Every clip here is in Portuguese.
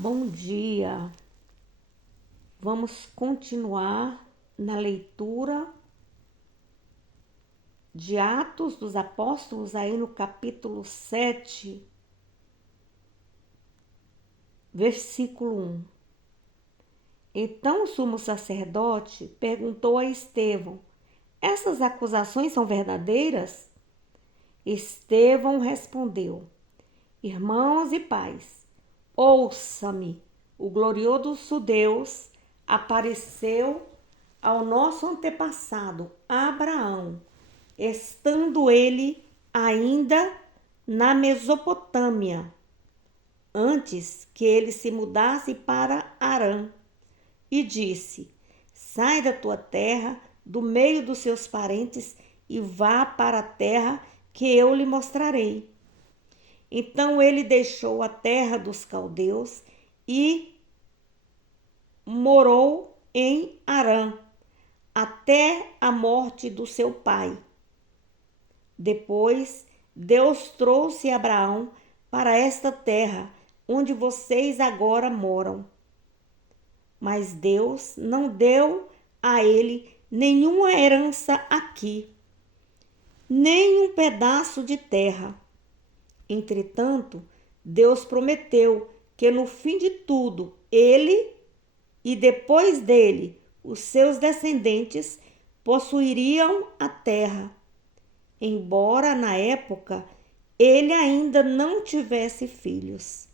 Bom dia. Vamos continuar na leitura de Atos dos Apóstolos, aí no capítulo 7, versículo 1. Então o sumo sacerdote perguntou a Estevão: essas acusações são verdadeiras? Estevão respondeu: irmãos e pais, ouça-me. O glorioso Deus apareceu ao nosso antepassado Abraão, estando ele ainda na Mesopotâmia, antes que ele se mudasse para Harã, e disse: sai da tua terra, do meio dos seus parentes, e vá para a terra que eu lhe mostrarei. Então ele deixou a terra dos caldeus e morou em Harã até a morte do seu pai. Depois, Deus trouxe Abraão para esta terra onde vocês agora moram. Mas Deus não deu a ele nenhuma herança aqui, nem um pedaço de terra. Entretanto, Deus prometeu que no fim de tudo, ele e depois dele, os seus descendentes possuiriam a terra, embora na época ele ainda não tivesse filhos.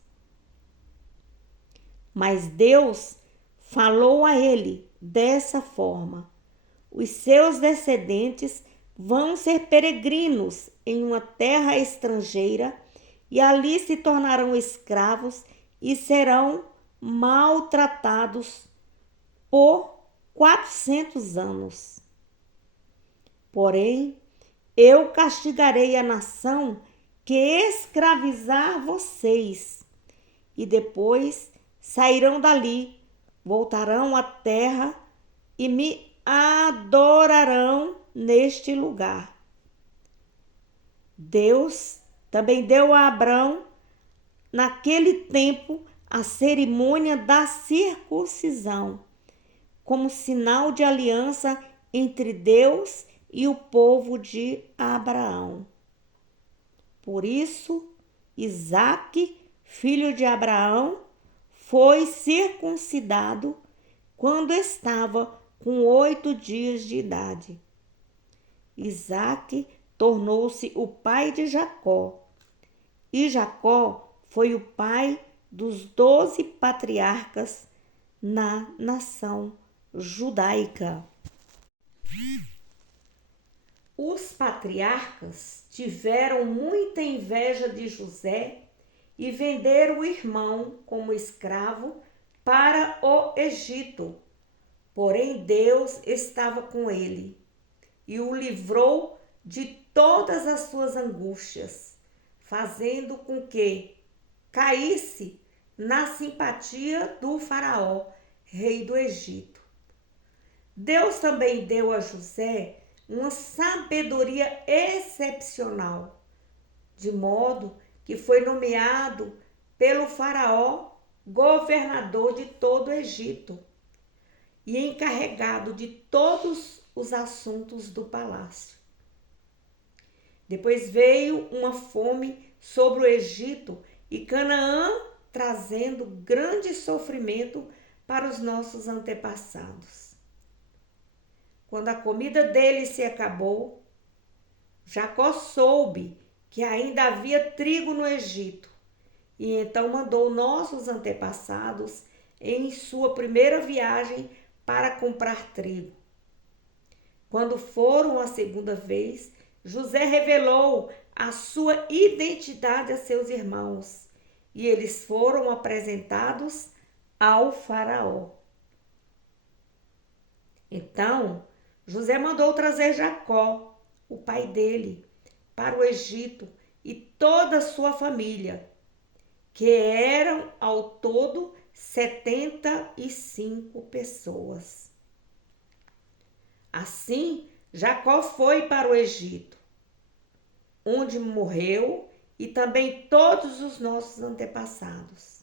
Mas Deus falou a ele dessa forma: os seus descendentes vão ser peregrinos em uma terra estrangeira e ali se tornarão escravos e serão maltratados por 400 anos. Porém, eu castigarei a nação que escravizar vocês, e depois sairão dali, voltarão à terra e me adorarão neste lugar. Deus também deu a Abrão, naquele tempo, a cerimônia da circuncisão, como sinal de aliança entre Deus e o povo de Abraão. Por isso, Isaque, filho de Abraão, foi circuncidado quando estava com 8 dias de idade. Isaque tornou-se o pai de Jacó, e Jacó foi o pai dos 12 patriarcas na nação judaica. Os patriarcas tiveram muita inveja de José e venderam o irmão como escravo para o Egito. Porém, Deus estava com ele e o livrou de todas as suas angústias, fazendo com que caísse na simpatia do faraó, rei do Egito. Deus também deu a José uma sabedoria excepcional, de modo que foi nomeado pelo faraó governador de todo o Egito e encarregado de todos os assuntos do palácio. Depois veio uma fome sobre o Egito e Canaã, trazendo grande sofrimento para os nossos antepassados. Quando a comida deles se acabou, Jacó soube que ainda havia trigo no Egito, e então mandou nossos antepassados em sua primeira viagem para comprar trigo. Quando foram a segunda vez, José revelou a sua identidade a seus irmãos, e eles foram apresentados ao faraó. Então, José mandou trazer Jacó, o pai dele, para o Egito, e toda a sua família, que eram ao todo 75 pessoas. Assim, Jacó foi para o Egito, onde morreu, e também todos os nossos antepassados.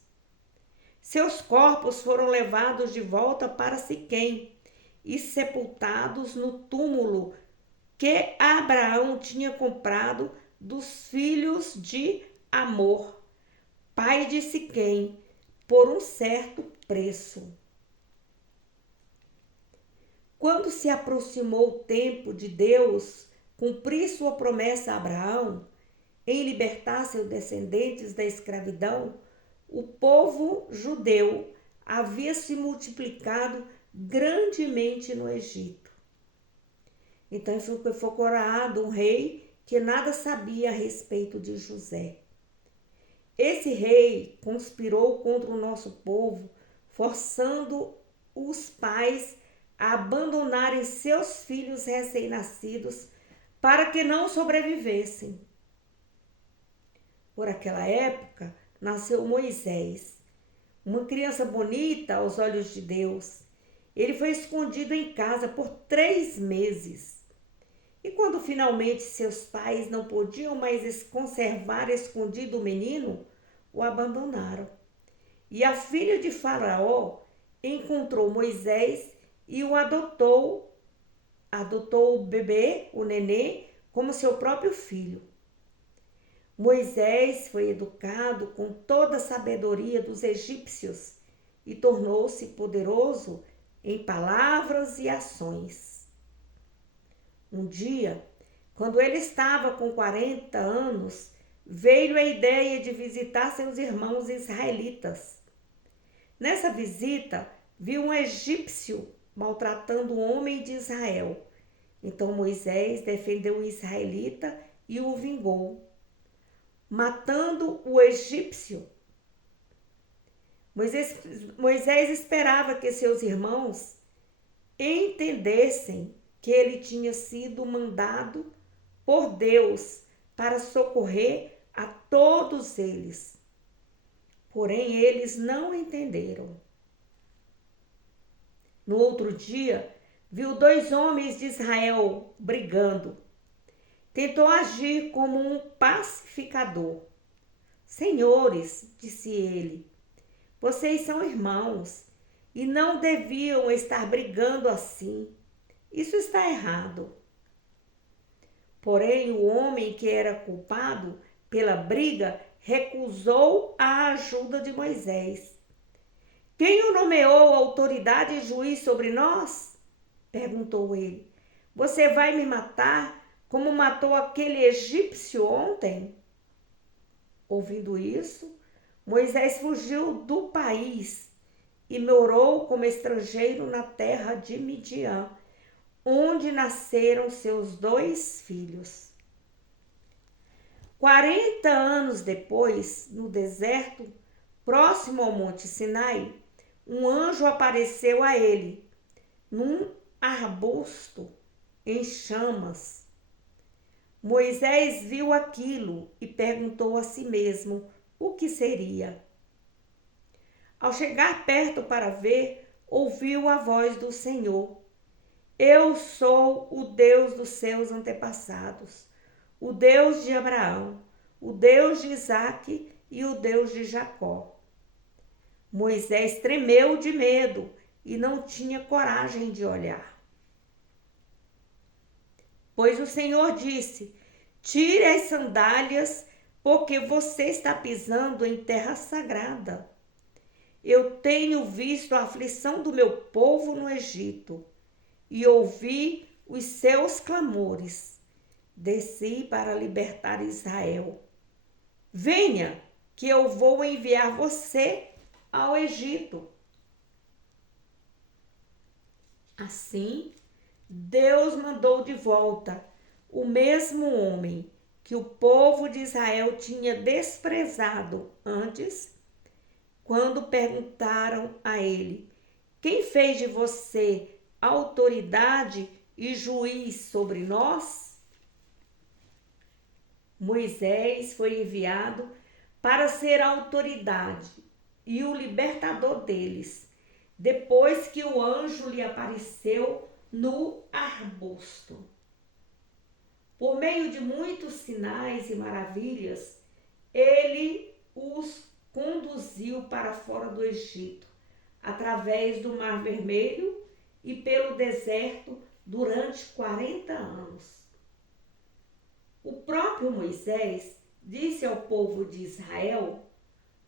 Seus corpos foram levados de volta para Siquém e sepultados no túmulo que Abraão tinha comprado dos filhos de Amor, pai de Siquém, por um certo preço. Quando se aproximou o tempo de Deus cumprir sua promessa a Abraão, em libertar seus descendentes da escravidão, o povo judeu havia se multiplicado grandemente no Egito. Então foi coroado um rei que nada sabia a respeito de José. Esse rei conspirou contra o nosso povo, forçando os pais a abandonarem seus filhos recém-nascidos para que não sobrevivessem. Por aquela época, nasceu Moisés, uma criança bonita aos olhos de Deus. Ele foi escondido em casa por 3 meses. E quando finalmente seus pais não podiam mais conservar escondido o menino, o abandonaram. E a filha de Faraó encontrou Moisés e o adotou o bebê, o nenê, como seu próprio filho. Moisés foi educado com toda a sabedoria dos egípcios e tornou-se poderoso em palavras e ações. Um dia, quando ele estava com 40 anos, veio a ideia de visitar seus irmãos israelitas. Nessa visita, viu um egípcio maltratando um homem de Israel. Então Moisés defendeu o israelita e o vingou, matando o egípcio. Moisés esperava que seus irmãos entendessem que ele tinha sido mandado por Deus para socorrer a todos eles. Porém, eles não entenderam. No outro dia, viu 2 homens de Israel brigando. Tentou agir como um pacificador. Senhores, disse ele, vocês são irmãos e não deviam estar brigando assim. Isso está errado. Porém, o homem que era culpado pela briga recusou a ajuda de Moisés. Quem o nomeou autoridade e juiz sobre nós? Perguntou ele. Você vai me matar como matou aquele egípcio ontem? Ouvindo isso, Moisés fugiu do país e morou como estrangeiro na terra de Midian, onde nasceram seus 2 filhos. 40 anos depois, no deserto, próximo ao Monte Sinai, um anjo apareceu a ele, num arbusto em chamas. Moisés viu aquilo e perguntou a si mesmo o que seria. Ao chegar perto para ver, ouviu a voz do Senhor. Eu sou o Deus dos seus antepassados, o Deus de Abraão, o Deus de Isaque e o Deus de Jacó. Moisés tremeu de medo e não tinha coragem de olhar. Pois o Senhor disse, tire as sandálias, porque você está pisando em terra sagrada. Eu tenho visto a aflição do meu povo no Egito e ouvi os seus clamores. Desci para libertar Israel. Venha, que eu vou enviar você ao Egito. Assim, Deus mandou de volta o mesmo homem que o povo de Israel tinha desprezado antes, quando perguntaram a ele: quem fez de você autoridade e juiz sobre nós? Moisés foi enviado para ser a autoridade e o libertador deles, depois que o anjo lhe apareceu no arbusto. Por meio de muitos sinais e maravilhas, ele os conduziu para fora do Egito, através do Mar Vermelho e pelo deserto durante 40 anos. O próprio Moisés disse ao povo de Israel: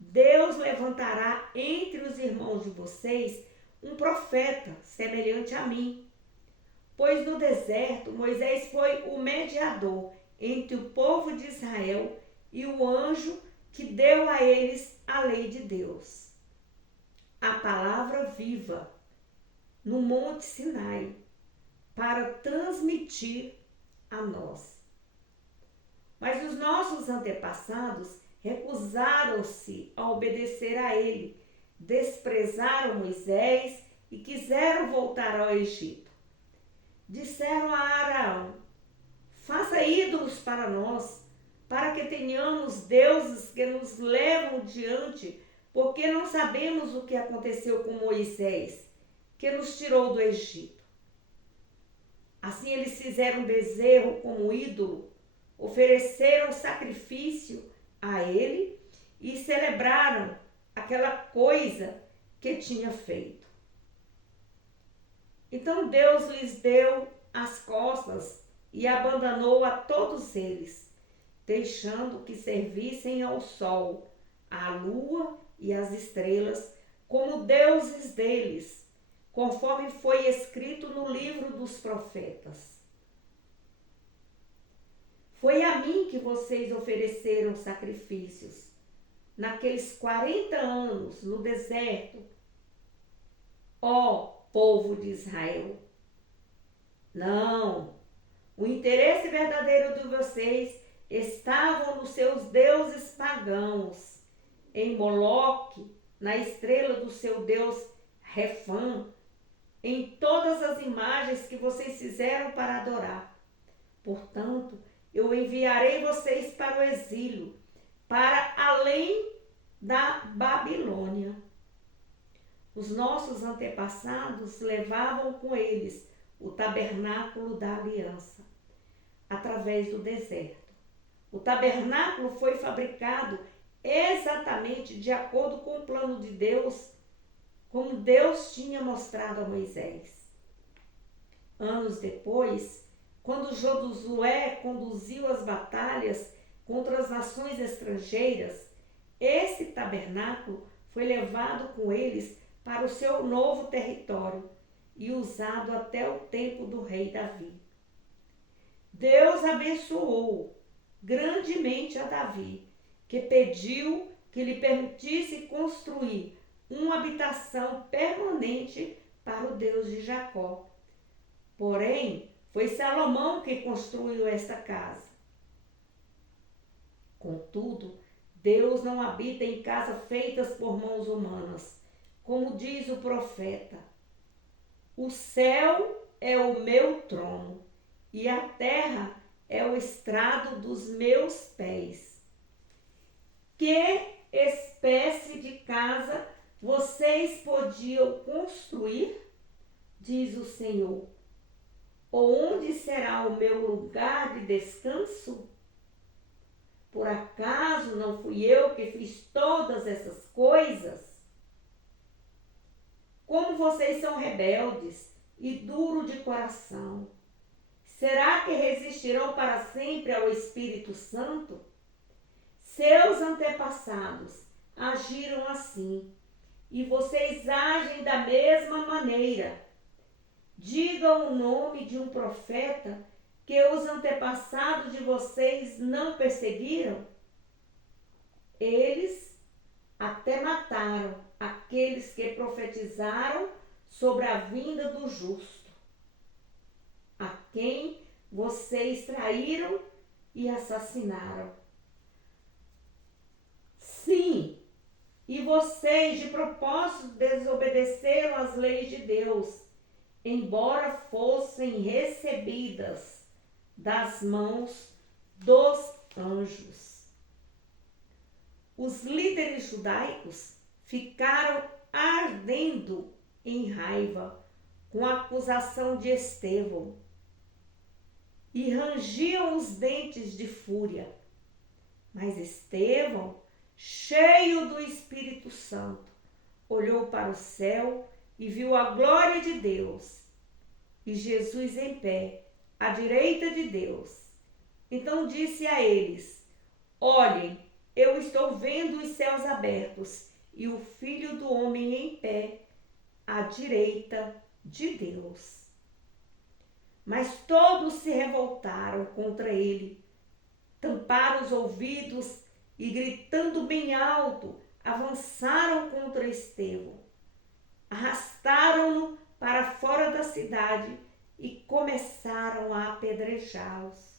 Deus levantará entre os irmãos de vocês um profeta semelhante a mim. Pois no deserto Moisés foi o mediador entre o povo de Israel e o anjo que deu a eles a lei de Deus, a palavra viva, no Monte Sinai, para transmitir a nós. Mas os nossos antepassados recusaram-se a obedecer a ele, desprezaram Moisés e quiseram voltar ao Egito. Disseram a Araão: faça ídolos para nós, para que tenhamos deuses que nos levam diante, porque não sabemos o que aconteceu com Moisés, que nos tirou do Egito. Assim eles fizeram um bezerro como ídolo, ofereceram sacrifício a ele e celebraram aquela coisa que tinha feito. Então Deus lhes deu as costas e abandonou a todos eles, deixando que servissem ao sol, à lua e às estrelas, como deuses deles, conforme foi escrito no livro dos profetas. Foi a mim que vocês ofereceram sacrifícios, naqueles 40 anos no deserto, ó povo de Israel. Não, o interesse verdadeiro de vocês estavam nos seus deuses pagãos, em Moloque, na estrela do seu deus Refã, em todas as imagens que vocês fizeram para adorar. Portanto, eu enviarei vocês para o exílio, para além da Babilônia. Os nossos antepassados levavam com eles o tabernáculo da aliança, através do deserto. O tabernáculo foi fabricado exatamente de acordo com o plano de Deus, como Deus tinha mostrado a Moisés. Anos depois, quando Josué conduziu as batalhas contra as nações estrangeiras, esse tabernáculo foi levado com eles para o seu novo território e usado até o tempo do rei Davi. Deus abençoou grandemente a Davi, que pediu que lhe permitisse construir uma habitação permanente para o Deus de Jacó. Porém, foi Salomão que construiu esta casa. Contudo, Deus não habita em casas feitas por mãos humanas, como diz o profeta. O céu é o meu trono e a terra é o estrado dos meus pés. Que espécie de casa vocês podiam construir? Diz o Senhor. Ou onde será o meu lugar de descanso? Por acaso não fui eu que fiz todas essas coisas? Como vocês são rebeldes e duros de coração, será que resistirão para sempre ao Espírito Santo? Seus antepassados agiram assim, e vocês agem da mesma maneira. Digam o nome de um profeta que os antepassados de vocês não perseguiram. Eles até mataram aqueles que profetizaram sobre a vinda do justo, a quem vocês traíram e assassinaram. Sim, e vocês de propósito desobedeceram às leis de Deus, embora fossem recebidas das mãos dos anjos. Os líderes judaicos ficaram ardendo em raiva com a acusação de Estevão e rangiam os dentes de fúria. Mas Estevão cheio do Espírito Santo, olhou para o céu e viu a glória de Deus e Jesus em pé, à direita de Deus. Então disse a eles: olhem, eu estou vendo os céus abertos e o Filho do Homem em pé, à direita de Deus. Mas todos se revoltaram contra ele, tamparam os ouvidos e, gritando bem alto, avançaram contra Estevão. Arrastaram-no para fora da cidade e começaram a apedrejá-los.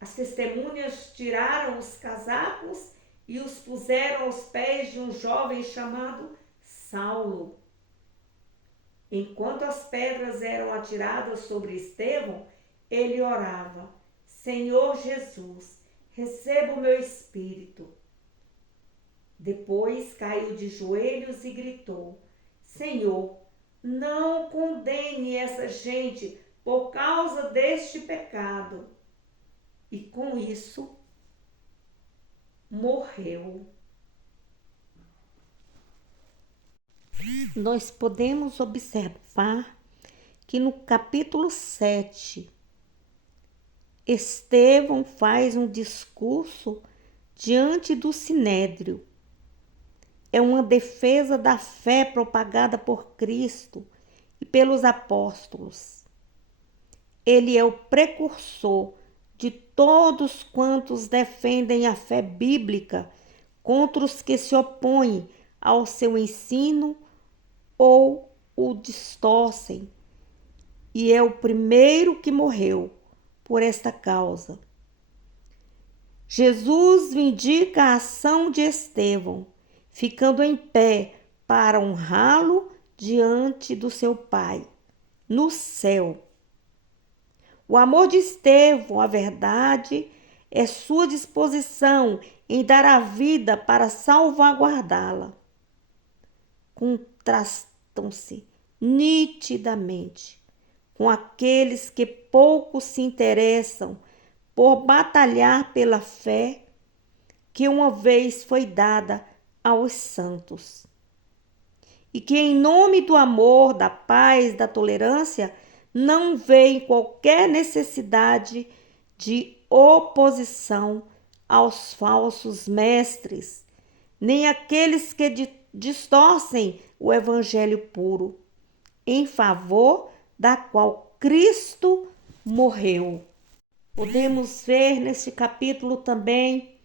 As testemunhas tiraram os casacos e os puseram aos pés de um jovem chamado Saulo. Enquanto as pedras eram atiradas sobre Estevão, ele orava: Senhor Jesus, receba o meu espírito. Depois caiu de joelhos e gritou: Senhor, não condene essa gente por causa deste pecado. E com isso, morreu. Nós podemos observar que no capítulo 7, Estevão faz um discurso diante do Sinédrio. É uma defesa da fé propagada por Cristo e pelos apóstolos. Ele é o precursor de todos quantos defendem a fé bíblica contra os que se opõem ao seu ensino ou o distorcem, e é o primeiro que morreu por esta causa. Jesus vindica a ação de Estevão, ficando em pé para honrá-lo diante do seu Pai, no céu. O amor de Estevão, a verdade, é sua disposição em dar a vida para salvaguardá-la. Contrastam-se nitidamente com aqueles que pouco se interessam por batalhar pela fé que uma vez foi dada aos santos. E que em nome do amor, da paz, da tolerância, não veem qualquer necessidade de oposição aos falsos mestres, nem aqueles que distorcem o evangelho puro, em favor da qual Cristo morreu. Podemos ver neste capítulo também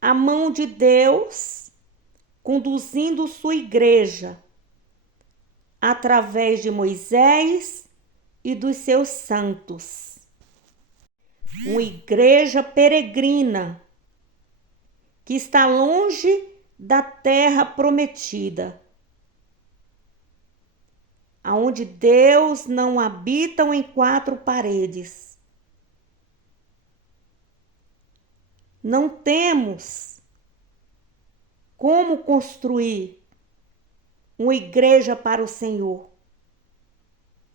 a mão de Deus conduzindo sua igreja através de Moisés e dos seus santos. Uma igreja peregrina que está longe da terra prometida, aonde Deus não habita em quatro paredes. Não temos como construir uma igreja para o Senhor,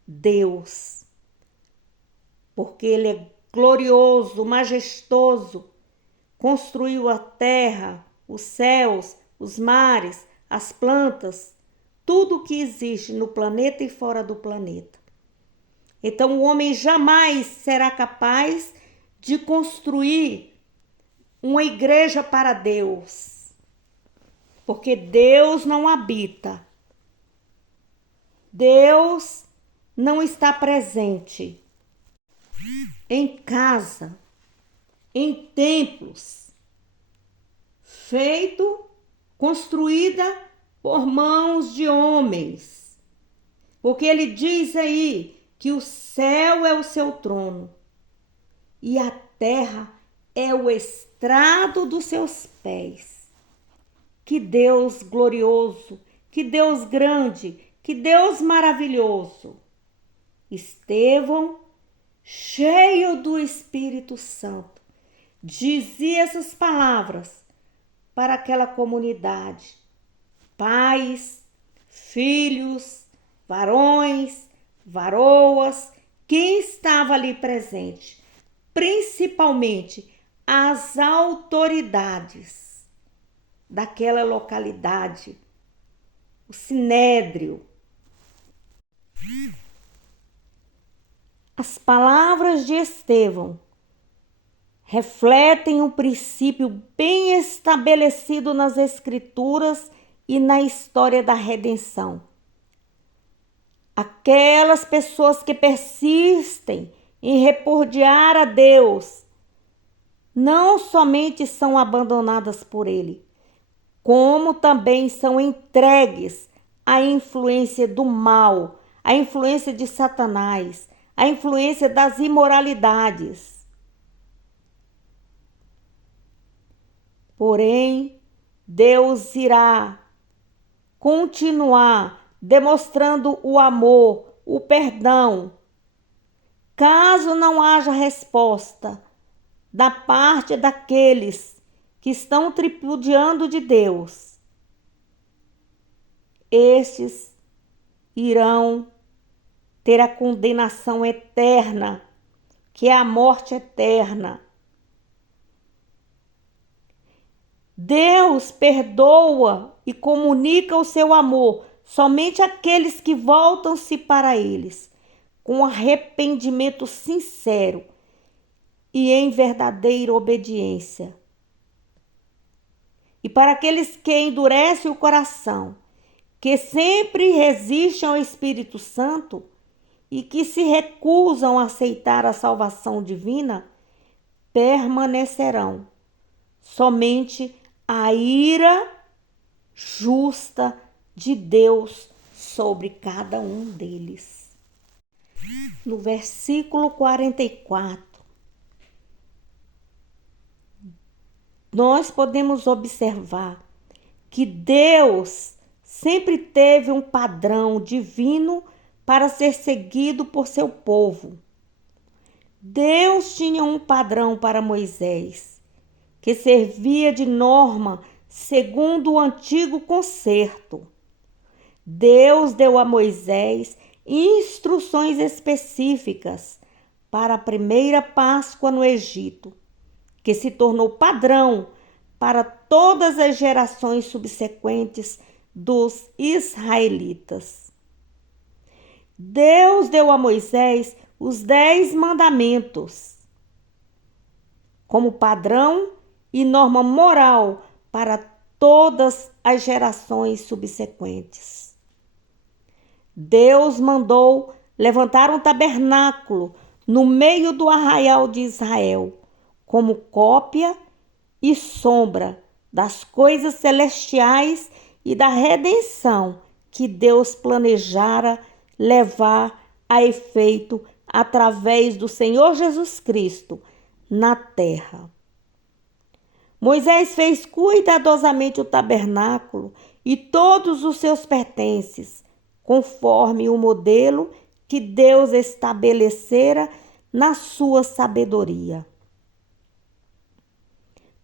Deus, porque Ele é glorioso, majestoso, construiu a terra, os céus, os mares, as plantas, tudo o que existe no planeta e fora do planeta. Então o homem jamais será capaz de construir uma igreja para Deus, porque Deus não habita. Deus não está presente em casa, em templos, construída por mãos de homens. Porque ele diz aí que o céu é o seu trono e a terra é o estrado dos seus pés. Que Deus glorioso, que Deus grande, que Deus maravilhoso. Estevão, cheio do Espírito Santo, dizia essas palavras para aquela comunidade. Pais, filhos, varões, varoas, quem estava ali presente, principalmente as autoridades daquela localidade, o sinédrio. As palavras de Estevão refletem um princípio bem estabelecido nas Escrituras e na história da redenção. Aquelas pessoas que persistem em repudiar a Deus não somente são abandonadas por Ele, como também são entregues à influência do mal, à influência de Satanás, à influência das imoralidades. Porém, Deus irá continuar demonstrando o amor, o perdão, caso não haja resposta da parte daqueles que estão tripudiando de Deus. Estes irão ter a condenação eterna, que é a morte eterna. Deus perdoa e comunica o seu amor somente àqueles que voltam-se para eles com arrependimento sincero e em verdadeira obediência. E para aqueles que endurecem o coração, que sempre resistem ao Espírito Santo e que se recusam a aceitar a salvação divina, permanecerão somente a ira justa de Deus sobre cada um deles. No versículo 44, nós podemos observar que Deus sempre teve um padrão divino para ser seguido por seu povo. Deus tinha um padrão para Moisés, que servia de norma segundo o antigo concerto. Deus deu a Moisés instruções específicas para a primeira Páscoa no Egito, que se tornou padrão para todas as gerações subsequentes dos israelitas. Deus deu a Moisés os 10 mandamentos como padrão e norma moral para todas as gerações subsequentes. Deus mandou levantar um tabernáculo no meio do arraial de Israel, como cópia e sombra das coisas celestiais e da redenção que Deus planejara levar a efeito através do Senhor Jesus Cristo na terra. Moisés fez cuidadosamente o tabernáculo e todos os seus pertences, conforme o modelo que Deus estabelecera na sua sabedoria.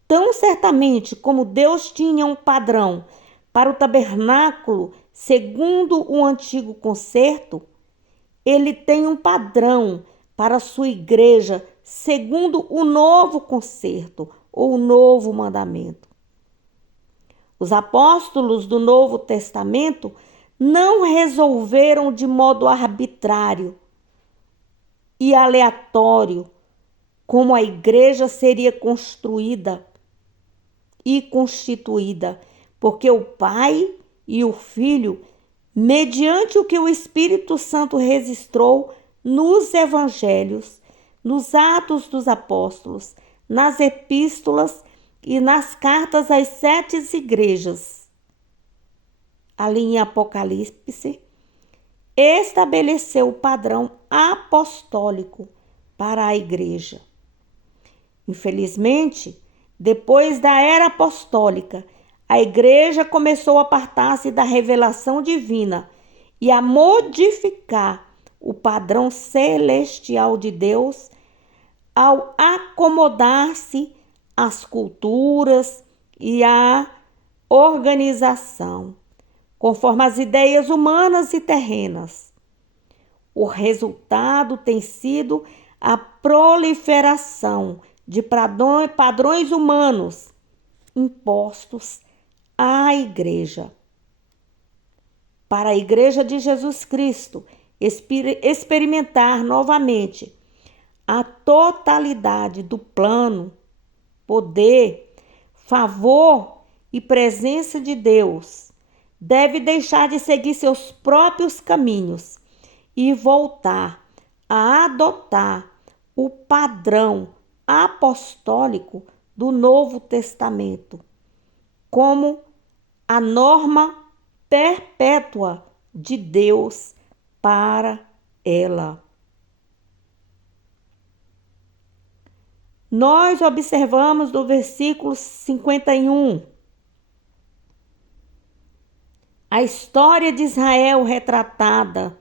Tão certamente como Deus tinha um padrão para o tabernáculo segundo o antigo concerto, Ele tem um padrão para a sua igreja segundo o novo concerto ou o novo mandamento. Os apóstolos do Novo Testamento não resolveram de modo arbitrário e aleatório como a igreja seria construída e constituída, porque o Pai e o Filho, mediante o que o Espírito Santo registrou nos evangelhos, nos Atos dos Apóstolos, nas epístolas e nas cartas às 7 igrejas, ali em Apocalipse, estabeleceu o padrão apostólico para a igreja. Infelizmente, depois da era apostólica, a igreja começou a apartar-se da revelação divina e a modificar o padrão celestial de Deus ao acomodar-se às culturas e à organização, conforme as ideias humanas e terrenas. O resultado tem sido a proliferação de padrões humanos impostos à igreja. Para a igreja de Jesus Cristo experimentar novamente a totalidade do plano, poder, favor e presença de Deus, deve deixar de seguir seus próprios caminhos e voltar a adotar o padrão apostólico do Novo Testamento como a norma perpétua de Deus para ela. Nós observamos no versículo 51 a história de Israel retratada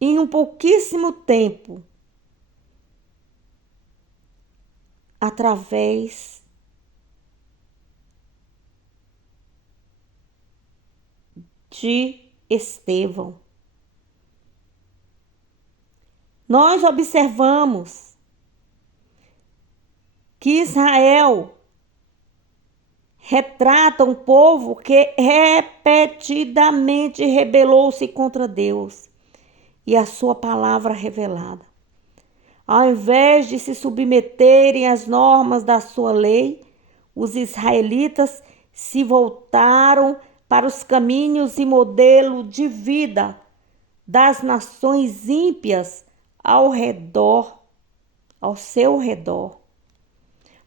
em um pouquíssimo tempo através de Estevão. Nós observamos que Israel retrata um povo que repetidamente rebelou-se contra Deus e a sua palavra revelada. Ao invés de se submeterem às normas da sua lei, os israelitas se voltaram para os caminhos e modelo de vida das nações ímpias ao seu redor.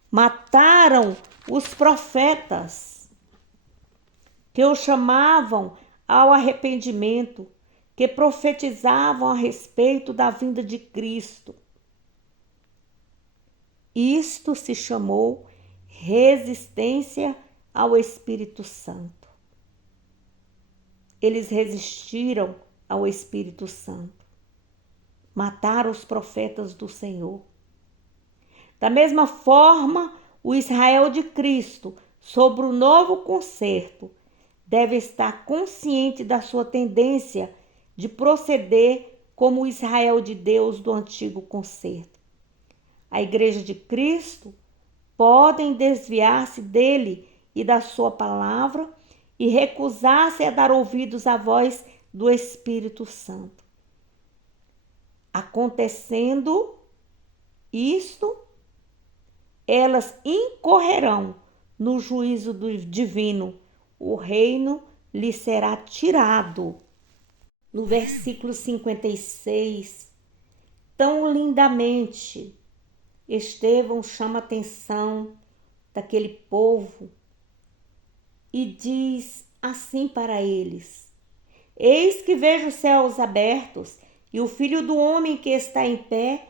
Mataram os profetas que o chamavam ao arrependimento, que profetizavam a respeito da vinda de Cristo. Isto se chamou resistência ao Espírito Santo. Eles resistiram ao Espírito Santo. Mataram os profetas do Senhor. Da mesma forma, o Israel de Cristo, sobre o novo concerto, deve estar consciente da sua tendência de proceder como o Israel de Deus do antigo concerto. A igreja de Cristo podem desviar-se dele e da sua palavra e recusar-se a dar ouvidos à voz do Espírito Santo. Acontecendo isto, elas incorrerão no juízo divino. O reino lhe será tirado. No versículo 56, tão lindamente, Estevão chama a atenção daquele povo e diz assim para eles: eis que vejo os céus abertos e o Filho do Homem que está em pé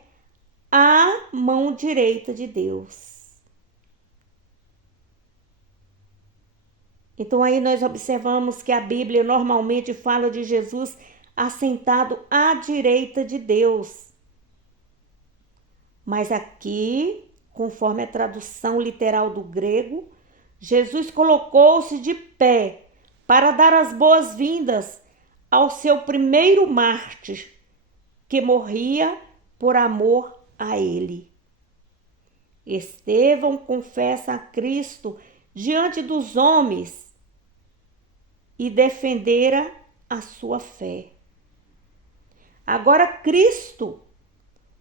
à mão direita de Deus. Então aí nós observamos que a Bíblia normalmente fala de Jesus assentado à direita de Deus. Mas aqui, conforme a tradução literal do grego, Jesus colocou-se de pé para dar as boas-vindas ao seu primeiro mártir, que morria por amor a ele. Estevão confessa a Cristo diante dos homens e defendera a sua fé. Agora Cristo,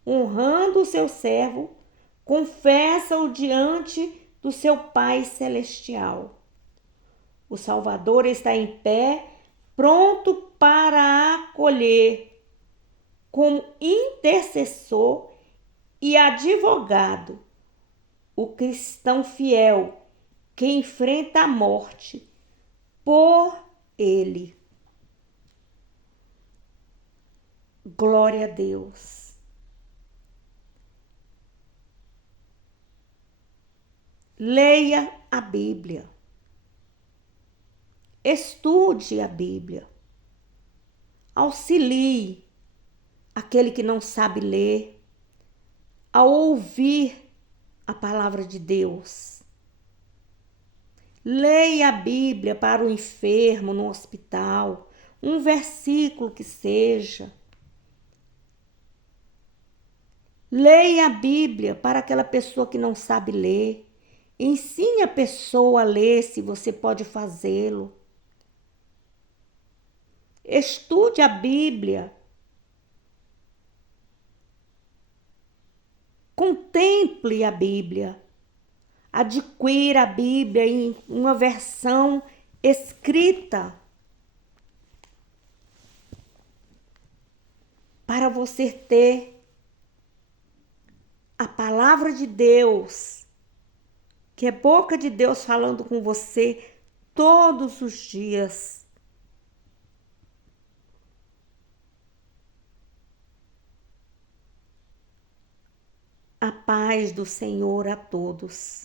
honrando o seu servo, confessa-o diante do seu Pai Celestial. O Salvador está em pé, pronto para acolher como intercessor e advogado o cristão fiel que enfrenta a morte por ele. Glória a Deus. Leia a Bíblia. Estude a Bíblia. Auxilie aquele que não sabe ler a ouvir a palavra de Deus. Leia a Bíblia para o enfermo no hospital, um versículo que seja. Leia a Bíblia para aquela pessoa que não sabe ler. Ensine a pessoa a ler se você pode fazê-lo. Estude a Bíblia. Contemple a Bíblia. Adquira a Bíblia em uma versão escrita para você ter a palavra de Deus, que é boca de Deus falando com você todos os dias. A paz do Senhor a todos.